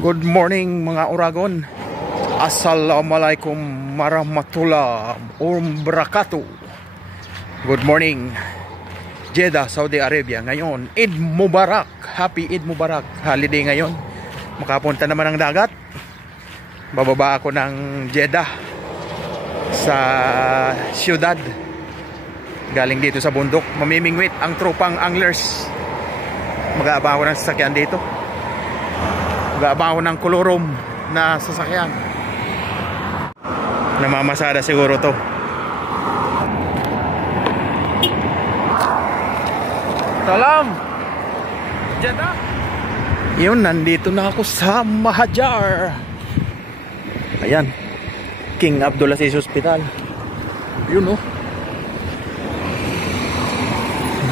Good morning mga Uragon. Assalamualaikum warahmatullahi wabarakatuh. Good morning Jeddah, Saudi Arabia. Ngayon Eid Mubarak. Happy Eid Mubarak. Holiday ngayon. Makapunta naman ng dagat. Bababa ako ng Jeddah sa siyudad. Galing dito sa bundok. Mamimingwit ang tropang anglers. Mag-aabang ako ng sasakyan dito. Mag-aabang ako ng kolorom na sasakyan. Namamasada siguro to. Salam Jeddah. Yun, nandito na ako sa Mahajar. Ayan, King Abdulaziz Hospital. Yun oh.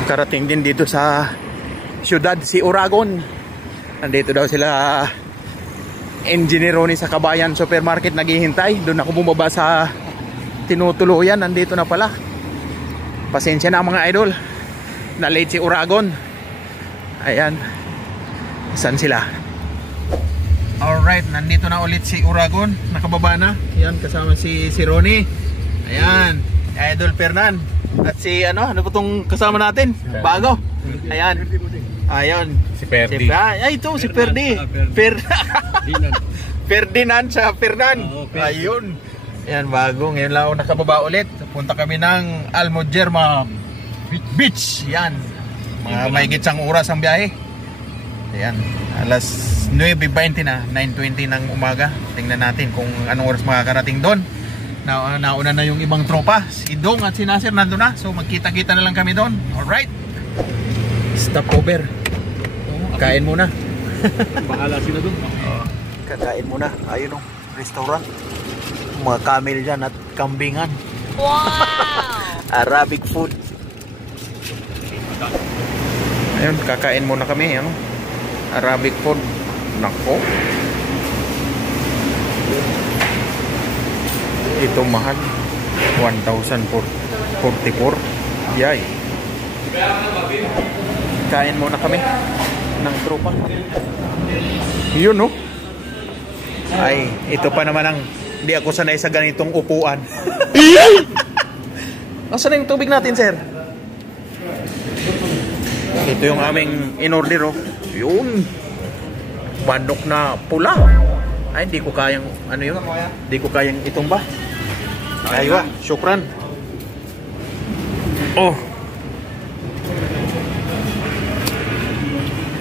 Karating din dito sa siyudad si Uragon. Nandito daw sila Engineeroni sa Kabayan Supermarket naghihintay. Doon ako bumaba sa tinutuluyan. Nandito na pala. Pasensya na mga idol, na late si Uragon. Ayan, saan sila? Alright, nandito na ulit si Uragon. Nakababa na. Ayan, kasama si Ronnie. Ayan, Idol Fernan. At si ano po itong kasama natin? Bago. Ayan. Ayun. Si Ferdi. Ay, ito si Ferdi. Ferdinand sa Fernan. Ayun. Ayan, bago. Ngayon lang ako nakababa ulit. Punta kami ng Almujerma Beach. Yan. Mga mahigit sang oras ang biyahe. Ayan. Alas 9:20 na. 9:20 ng umaga. Tingnan natin kung anong oras makakarating doon. Nauna na yung ibang tropa. Si Dong at si Nasir nandun na. So magkita-kita na lang kami doon. Alright. Stop over. Kain muna. Bahala sila doon. Kakain muna. Ayun o, restaurant. Mga camel dyan at kambingan. Wow! Arabic food. Ayun, kakain muna kami. Ano? Arabic food. Nako. Ito mahal. 1,044. Yay. Kain muna kami ng tropa. Yun no. Ay, ito pa naman ang di ako sanay sa ganitong upuan. Nasaan na yung tubig natin, sir? Ito yung aming in-order oh. Yun. Bandok na pula. Ay, di ko kayang ano yun? Di ko kayang itumba. Aywa, syukran. Oh.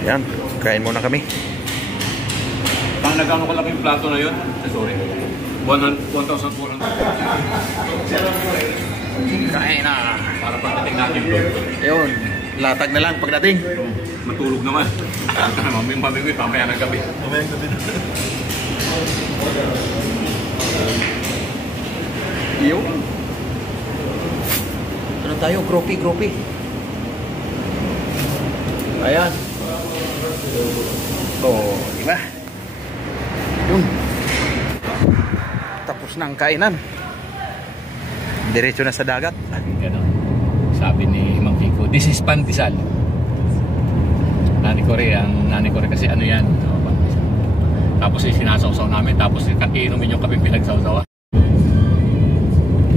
Yan, kain muna kami. Pang nagkano kalaki yung plato na yun? Sorry. 1,400. Kain na. Para pagdating natin doon. Yun, latag na lang pagdating. Matulog naman. Maming pamingwit, mamaya ng gabi. Mamaya ng gabi. Yun. Ano tayo? Groupie. Ayan. Oh, diba? Yun. Tapos na ang kainan. Diretso na sa dagat. Ganun. Sabi ni Mang Kiko, this is pandesal. Nani Kore kasi ano yan. Tapos sinasawsaw namin. Tapos inumin yung kaping pinagsawsawa.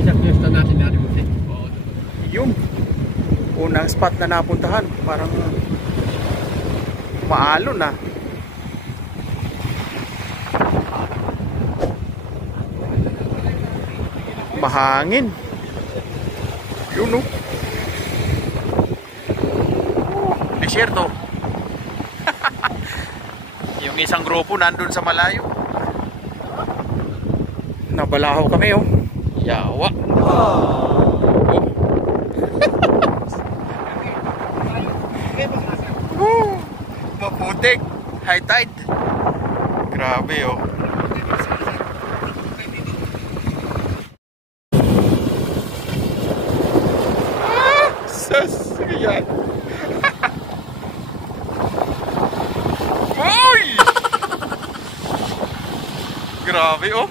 Isang natin natin. Yung unang spot na napuntahan, parang maalon na. Mahangin. Yun no. Desierto. Yung isang grupo nandun sa malayo. Nabalahaw kami oh. Yawa. Maputik. High tide. Grabe oh. Sus. Yan. Uy! Grabe oh.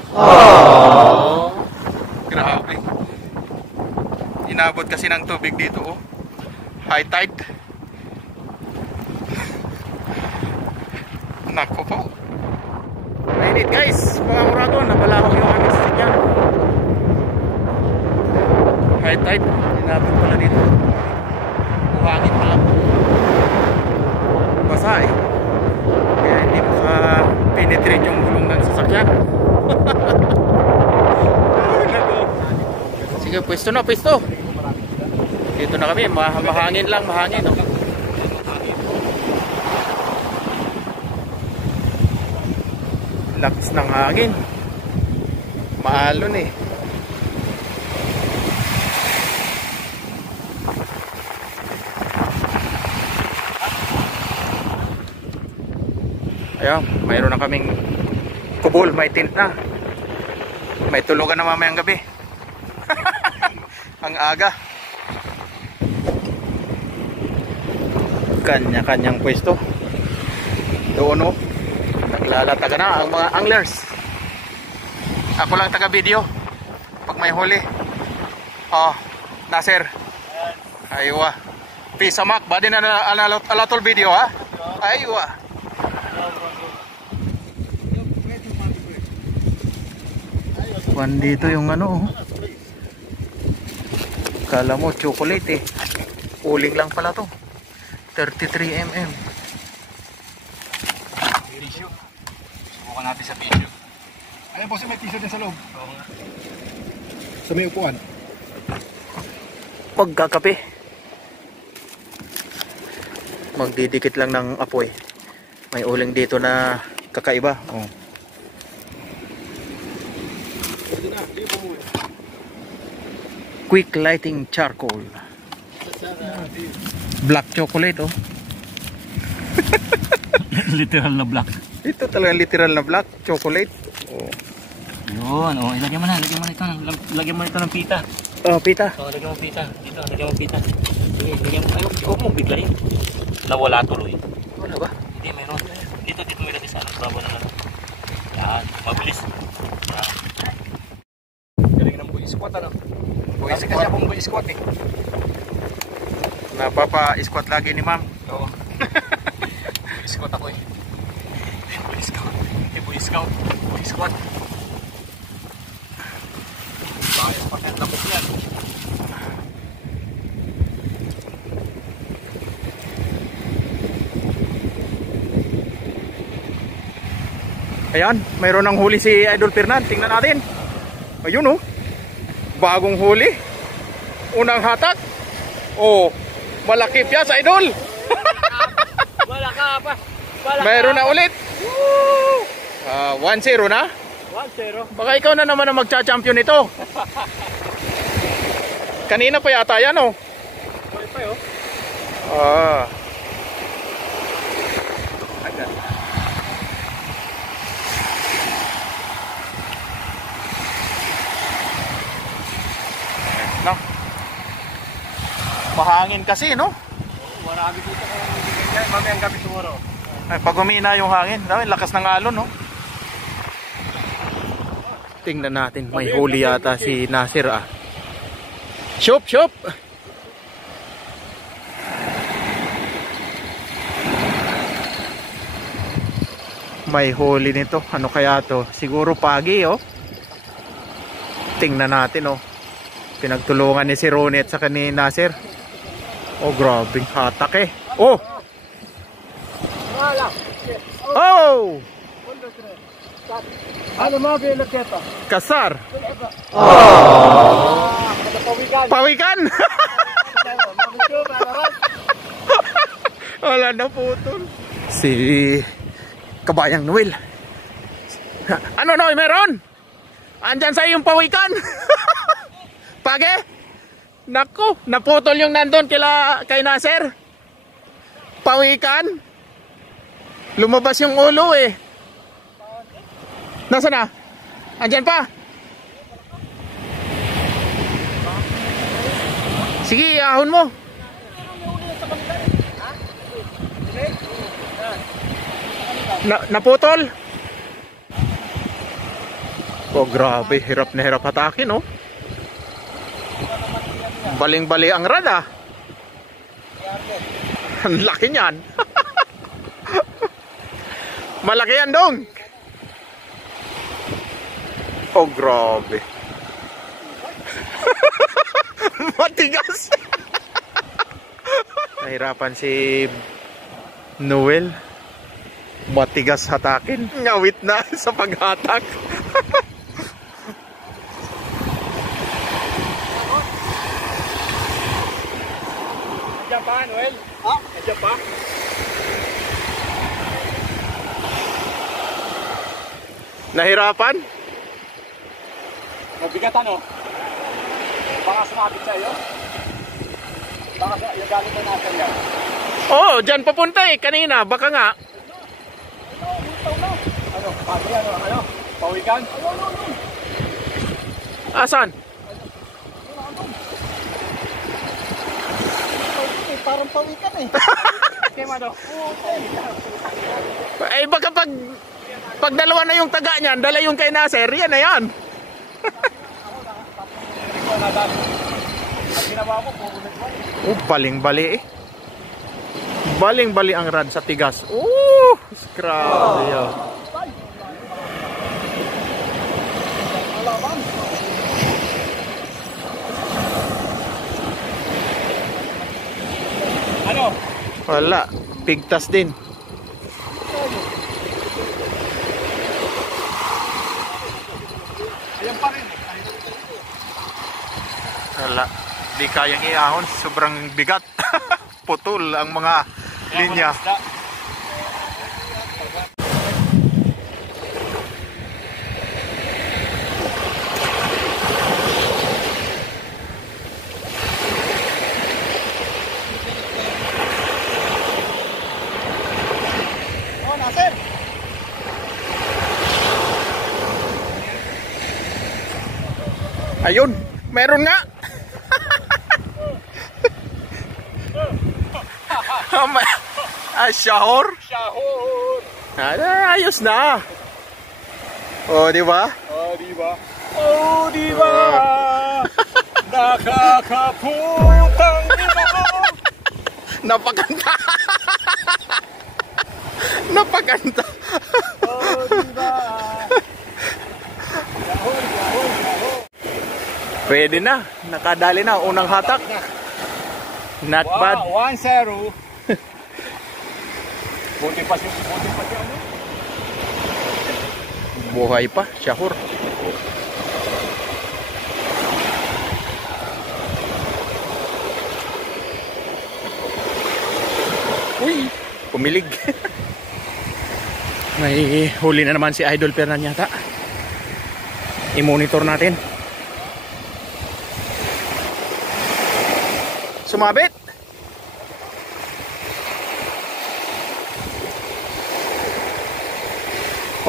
Grabe. Inabot kasi ng tubig dito oh. High tide. Nako po. init guys, mga uragon, nabalahok yung aming sasakyan. High tide, inabot pala dito. Buhangin pala. Basa eh. Kaya hindi maka-penetrate yung gulong ng sasakyan. Sige, pwesto na, pwesto. Dito na kami, mahangin lang, mahangin. Oh. Lakas ng hangin. Maalon eh. Ayan, mayroon na kaming kubol, may tent na. May tulugan na mamayang gabi. Ang aga. Kanya-kanyang pwesto. Doon o. Naglalataga na ang mga anglers. Ako lang taga-video pag may huli. Oh, Nasir. Aywa. Peace mak, badi na alatol video ha. Aywa. Dito yung ano. Kala mo chocolate eh. Uling lang pala to. 33 mm. Tissue. Subukan natin sa tissue. Ayan po, may tissue din sa loob. Oo nga. So may upuan. Pagkakape. Magdidikit lang ng apoy. May uling dito na kakaiba. Oh. Quick lighting charcoal. Black chocolate oh. Literal na black. Ito talagang literal na black chocolate. Oh. Yun, oh, ilagyan mo na, lagyan mo ito ng pita. Oh, pita. Oh, lagyan mo pita. Dito, lagyan mo pita. Sige, lagyan mo. Ayaw, huwag mong biglayin. Nawala tuloy. Wala ba? Hindi, meron. Dito mo ilagay sa ano. Bravo na lang. Yan, mabilis. Yan. Galing ng buhay squat ano? Kasi kasi akong buhay squat eh. Napapa-squat lagi ni ma'am. Oo. Squat ako eh. Boy Scout. Boy Scout. Boy Squad. Bakit pa kaya lapok yan? Ayan, mayroon ng huli si Idol Fernan. Tingnan natin. Ayun oh. Bagong huli. Unang hatak. Oh, malaki piyas, Idol. Wala ka pa. Mayroon na ulit. 1-0 na. 1-0. Baka ikaw na naman ang magcha-champion nito. Kanina pa yata yan oh. Boy pa yun. Ah. No. Mahangin kasi no. Marami dito kung ganyan. Mamayang gabi siguro. Ay, pag humina yung hangin, lakas ng alon no. Tingnan natin, may huli yata si Nasir ah. Shop, shop. May huli nito. Ano kaya to? Siguro pagi oh. Tingnan natin oh. Pinagtulungan ni si Ronnie at saka ni Nasir. Oh, grabing hatak eh. Oh! Oh! Ano mga pinagketa? Kasar. Pawikan. Wala na putol. Si Kabayang Noel. Ano Noy, meron? Andyan sa yung pawikan. Page? Nako, naputol yung nandun kay Nasir. Pawikan. Lumabas yung ulo eh. Nasaan na? Andyan pa? Sige, ahon mo. Naputol? Oh, grabe. Hirap na hirap hatakin, oh. Baling-bali ang rad, ah. Ang laki niyan. Malaki yan, dong. Oh, grabe. Matigas. Nahirapan si Noel. Matigas hatakin. Ngawit na sa paghatak. Nandiyan pa, Noel? Ha? Nandiyan pa? Nahirapan? Mabigat ano? Baka sumabit sa'yo? Baka yung galit na natin yan. Oh, dyan papunta eh. Kanina, baka nga. Ano? Pati ano? Pawikan? Asan? Parang pawikan eh. Kaya ano? Eh, baka pag dalawa na yung taga niyan, dala yung kay Nasser, yan na yan. Ang ginawa ko, pumunod mo. Oh, baling-bali eh. Baling-bali ang rad sa tigas. Grabe yun. Ano? Wala, pigtas din. Ayan pa rin. Wala, di kayang iahon. Sobrang bigat. Putol ang mga linya. Oh, Nasser! Ayun, meron nga. Shahor. Shahor! Ayos na. Oh, di ba? Oh, di ba? Oh, di ba? Nakakaputang ito! Napakanta. Napakanta. Oh, di ba? Shahor, shahor, shahor! Pwede na. Nakadali na. Unang hatak. Not bad. Wow, 1-0. Buti pa siya, ano? Buhay pa. Shahor. Uy. Pumilig. May huli na naman si Idol Fernan yata. I-monitor natin. Sumabit.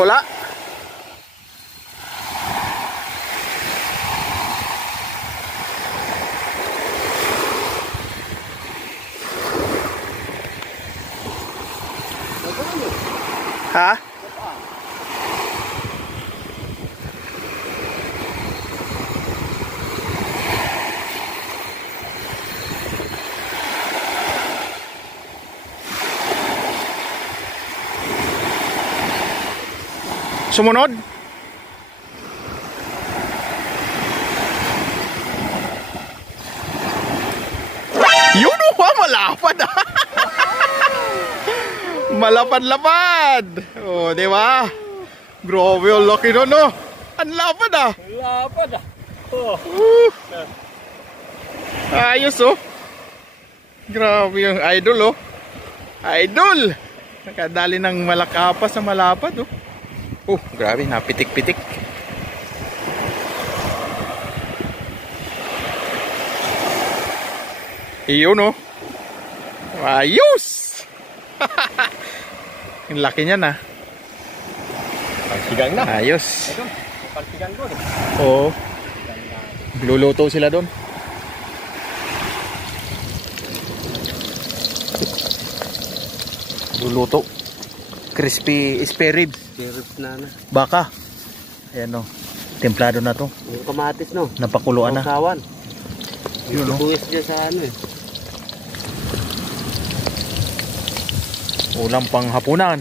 Wala. Ha? Sumunod? Yun o, malapad. Malapad-lapad. Oh, di ba? Grabe, ang laki nun, no? Ang lapad ah. Lapad ah. Oh. Ayos oh. Grabe yung Idol oh. Idol. Nakadali ng malakapas sa malapad oh. Oh, grabe, napitik-pitik. Iyon oh. Ayos. Ang laki niyan ah. Pagsigang na. Ayos. Ito, pagsigang ko. Oo. Luluto sila doon. Luluto. Crispy spare ribs. Spare ribs na. Baka. Ayan o. Templado na to. Yung kamatis no. Napakuluan na. Kawan. Yun o. Buwis dyan sa ano eh. Ulam pang hapunan.